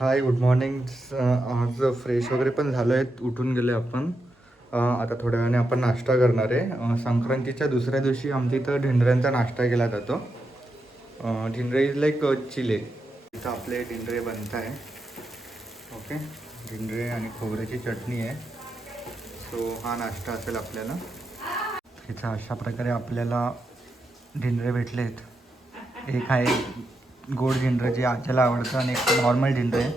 हाय, good morning. आज fresh वगैरे पण झालो आहे, उठून गेलो आपण. आता थोड्या वेळाने आपण नाश्ता करणार आहे. संक्रांतीच्या दुसऱ्या दिवशी आमच्या इथं ढिंडऱ्यांचा नाश्ता केला जातो. ढिंडरे इज लाईक चिले. इथं आपले ढिंडरे बनत आहे. ओके, ढिंडरे आणि खोबऱ्याची चटणी आहे. सो हा नाश्ता असेल आपल्याला. इथं अशा प्रकारे आपल्याला ढिंडरे भेटले आहेत. एक आहे गोड ढिंडरे जे आज्याला आवडतं आणि एक नॉर्मल ढिंडरे आहे.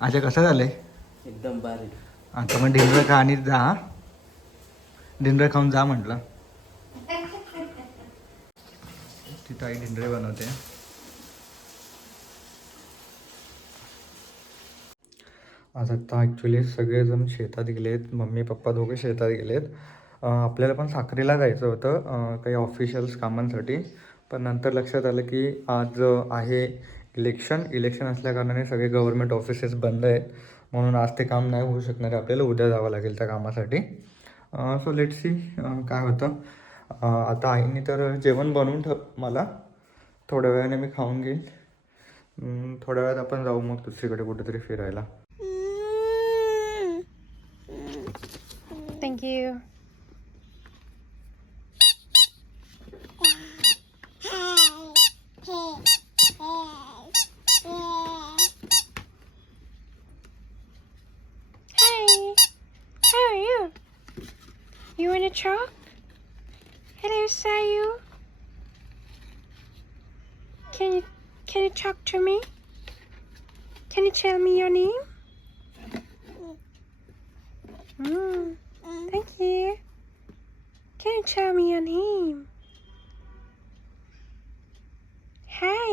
आज्या कसं झालं आहे? एकदम बारीक. आता मग ढिंडरं खा आणि जा. ढिंडरं खाऊन जा म्हटलं. तिथं आई ढिंडरे बनवते. आज आता ॲक्च्युली सगळेजण शेतात गेलेत. मम्मी पप्पा दोघे शेतात गेलेत. आपल्याला पण साक्रीला जायचं होतं काही ऑफिशियल्स कामांसाठी. पण नंतर लक्षात आलं की आज आहे इलेक्शन असल्याकारणाने सगळे गव्हर्मेंट ऑफिसेस बंद आहेत. म्हणून आज ते काम नाही होऊ शकणार आहे. आपल्याला उद्या जावं लागेल त्या कामासाठी. सो लेट सी काय होतं. आता आईने तर जेवण बनवून मला थोड्या वेळाने मी खाऊन घेईन. थोड्या वेळात आपण जाऊ मग दुसरीकडे कुठेतरी फिरायला. Thank you. Hi. How are you? You want a chalk? Hello, Sayu. Can you talk to me? Can you tell me your name? Thank you. Can you tell me your name? Hi.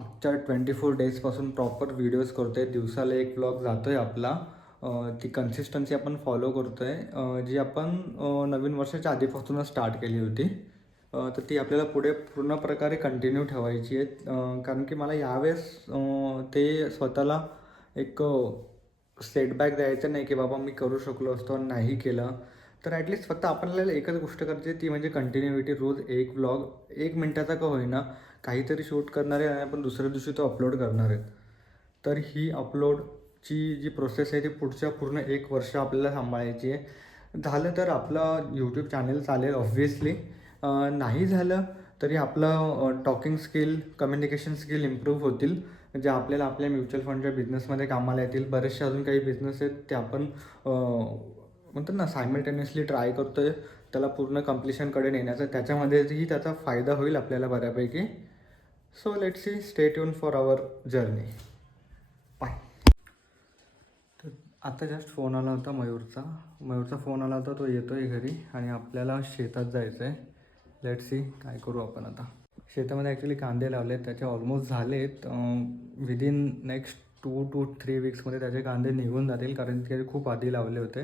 मागच्या 24 डेजपासून proper videos करतो आहे. दिवसाला एक vlog जातो आहे आपला. ती consistency आपण फॉलो करतो आहे, जी आपण नवीन वर्षाच्या आधीपासूनच स्टार्ट केली होती. तर ती आपल्याला पुढे पूर्ण प्रकारे कंटिन्यू ठेवायची आहे. कारण की मला यावेळेस ते स्वतःला एक सेटबॅक द्यायचं नाही की बाबा मी करू शकलो असतो आणि नाही केलं. तर ॲटलिस्ट फक्त आपल्याला एकच गोष्ट करायची ती म्हणजे कंटिन्युटी. रोज एक व्लॉग 1 मिनटाचा का होईना काहीतरी शूट करणार आहे आणि आपण दुसऱ्या दिवशी तो अपलोड करणार आहेत. तर ही अपलोडची जी प्रोसेस आहे ती पुढच्या पूर्ण 1 वर्ष आपल्याला सांभाळायची आहे. झालं तर आपलं यूट्यूब चॅनल चालेल ऑब्व्हियसली. नाही झालं तरी आपलं talking skill, communication skill improve होतील. जे आपल्याला आपल्या म्युच्युअल फंडच्या बिझनेसमध्ये कामाला येतील. बरेचसे अजून काही बिझनेस आहेत ते आपण म्हणतात ना सायमल्टेनियसली ट्राय करतो आहे त्याला पूर्ण कम्प्लिशनकडे नेण्याचं. त्याच्यामध्येही त्याचा फायदा होईल आपल्याला बऱ्यापैकी. So let's see, stay tune for our journey. Bye. तर आता जस्ट फोन आला होता मयूरचा फोन आला होता. तो येतो आहे घरी आणि आपल्याला शेतात जायचं आहे. लेट्स सी काय करू आपण आता. शेतामध्ये ॲक्च्युली कांदे लावले आहेत, त्याचे ऑलमोस्ट झालेत. विदिन नेक्स्ट 2 to 3 वीक्समध्ये त्याचे कांदे निघून जातील, कारण ते खूप आधी लावले होते.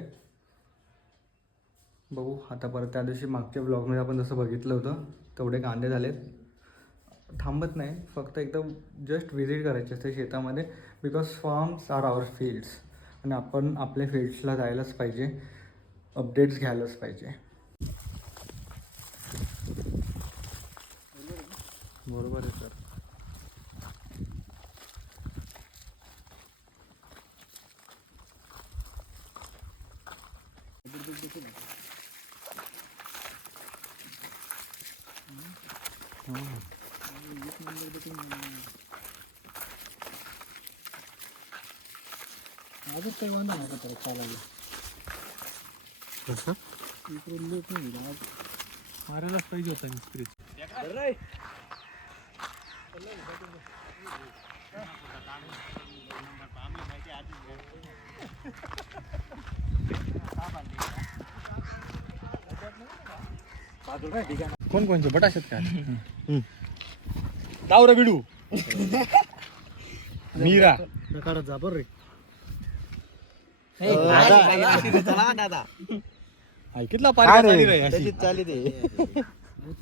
बघू आता परत. त्या दिवशी मागच्या ब्लॉगमध्ये आपण जसं बघितलं होतं तेवढे कांदे झालेत. थांबत नाही, फक्त एकदम जस्ट व्हिजिट करायचे असते शेतामध्ये. Because farms are our fields आणि आपण आपल्या फील्ड्सला जायलाच पाहिजे, अपडेट्स घ्यायलाच पाहिजे. बरोबर आहे सर. आजच काही वांधा नव्हता त्याला चालायला. कसं इकडून लेट नाही आज मारायलाच पाहिजे होता मिस्त्री. कोण कोणचे बटाशेत काय? दावरा बिडू मीरा काढत जा बरं रे. ऐकितला चाली ते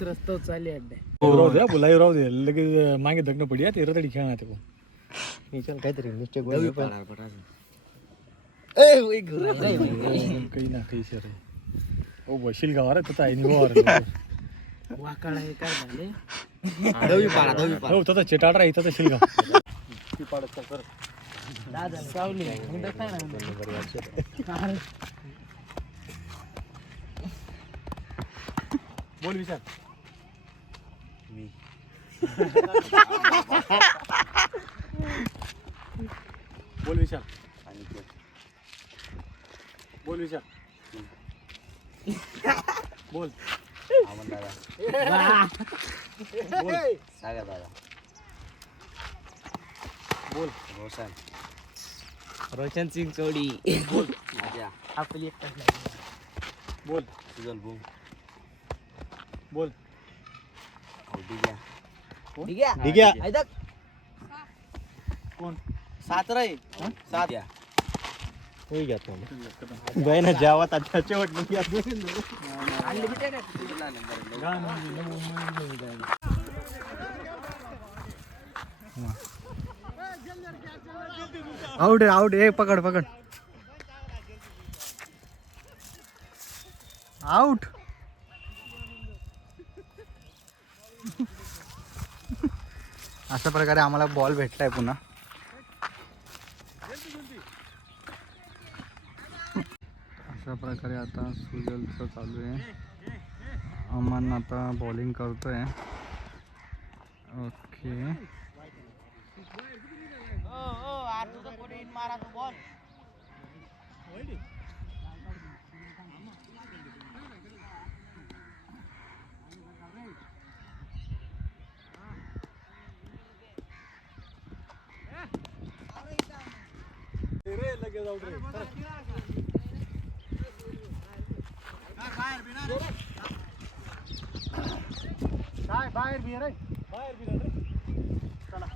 रस्ता चालली अड्डे. राहू द्या बोलाई राहू दे. लगेच मागे दगन पडूया ते रतडी खेळणार ते पण काहीतरी मिस्टेक काही ना काही सर. ओ बशील गावार आहे तर आहे निवार वाकडा हे काय झाले हो तो चिटाड राही तो शिलगा सावली बोल विचार बोल विचार बोल विचार बोल बोल रोशन सिंग चोडी बोल आपली एक बोल बोल डिग्या कोण सात रे सात होई गया तो गए ना जावत अच्छा चोट नहीं किया आउट आहे आउट आहे पकड पकड आउट अशा प्रकारे आम्हाला बॉल भेटलाय पुन्हा अशा प्रकारे आता सुजलचं चालू आहे अमन आता बॉलिंग करतोय ओके बाहेर भी रे बाहेर भी रे चला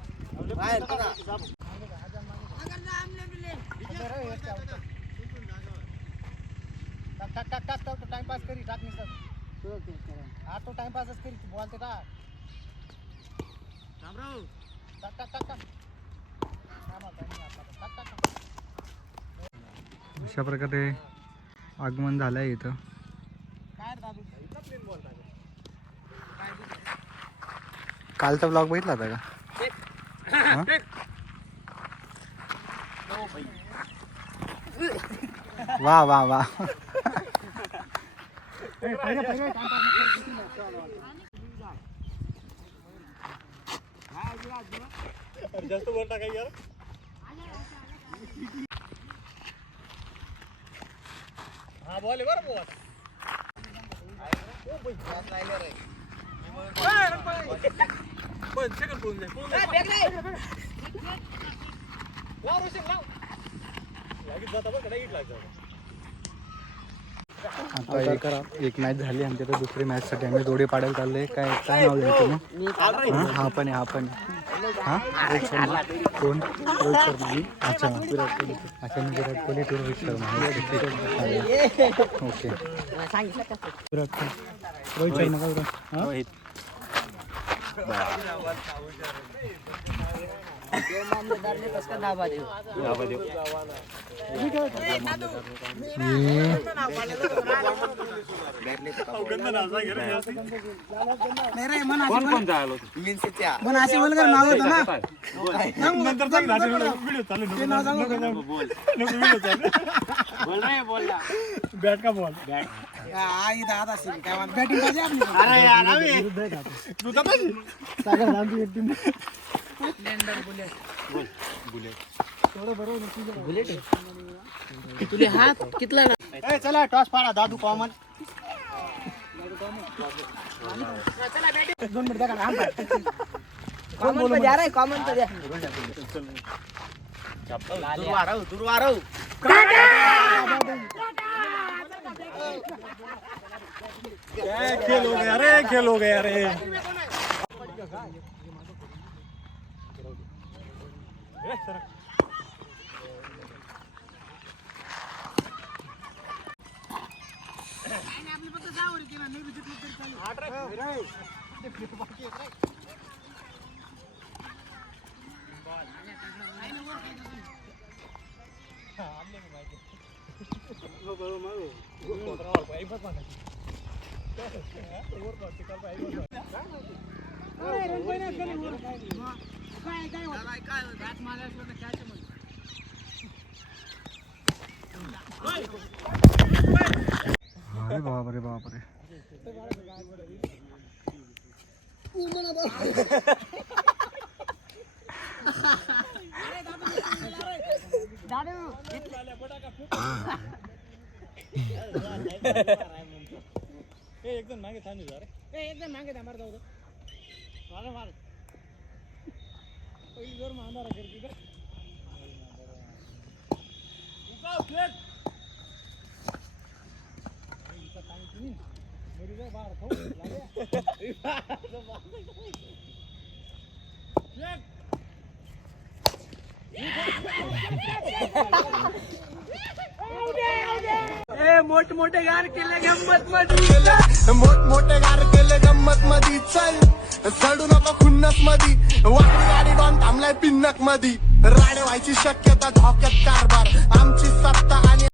बाहेर टाक टाइम पास करी टाक नाही सर हा तो टाइम पासच करी बोलते टाक रामराव टाक टाक टाक अशा प्रकारे आगमन झालंय इथं कालचा ब्लॉग बघितला होता का वा वा वा जास्त बोल टाका यार हा बॉल आहे बरं बॉल सेकंड पळून जाईल आता एक मॅच झाली आमच्या तर दुसरी मॅचसाठी आम्ही जोडी पाडायला चालले काय काय नाव घ्यायचं मग हा पण आहे हा पण आहे हा रोहित शर्मा कोण रोहित शर्मा अच्छा विराट कोहली अच्छा मी विराट कोहली टू रोहित शर्मा ओके विराट कोहली रोहित शर्मा का रोहित बॅट का बॉल बॅट तुले हात कितला ए चला टॉस पाडा दादू कॉमन कॉमन पे जा रहा है कॉमन पे जा दुर्वारो खेल हो गया रे खेल हो गया रे अरे बापरे बापरे. एकदम मागे थांबू जा रे. एकदम मागे थांबार जाऊ दे. मार पहिली जोर मांदारा करती का मोठमोठे गार केले गंमत मोठमोठे गार केले गंमत मधी. चल चढू नको खुन्नस मधी. वाकडी गाडी डॉन थांबलाय पिन्नक मधी. राडे व्हायची शक्यता धोक्यात कार